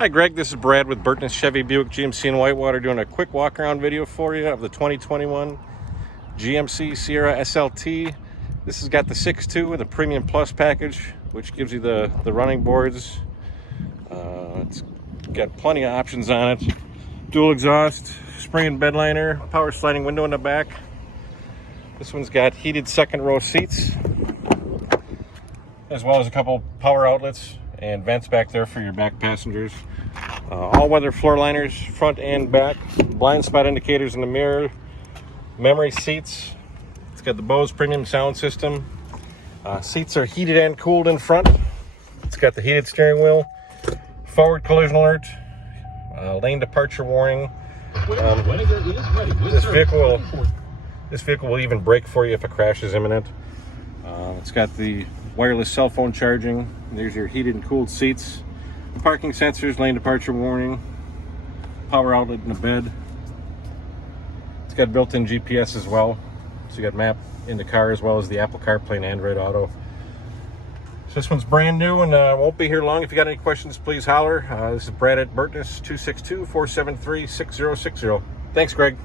Hi Greg, this is Brad with Burtness Chevy Buick GMC in Whitewater doing a quick walk around video for you of the 2021 GMC Sierra SLT. This has got the 6.2 and the Premium Plus package, which gives you the running boards. It's got plenty of options on it. Dual exhaust, spring and bed liner, power sliding window in the back. This one's got heated second row seats, as well as a couple power outlets and vents back there for your back passengers. All-weather floor liners, front and back, blind spot indicators in the mirror, memory seats. It's got the Bose premium sound system. Seats are heated and cooled in front. It's got the heated steering wheel, forward collision alert, lane departure warning. This vehicle will even brake for you if a crash is imminent. It's got the wireless cell phone charging. There's your heated and cooled seats, parking sensors, lane departure warning, power outlet in the bed. It's got built-in GPS as well, so you got map in the car as well as the Apple CarPlay and Android Auto. So this one's brand new and won't be here long. If you got any questions, please holler. This is Brad at Burtness, 262-473-6060. Thanks, Greg.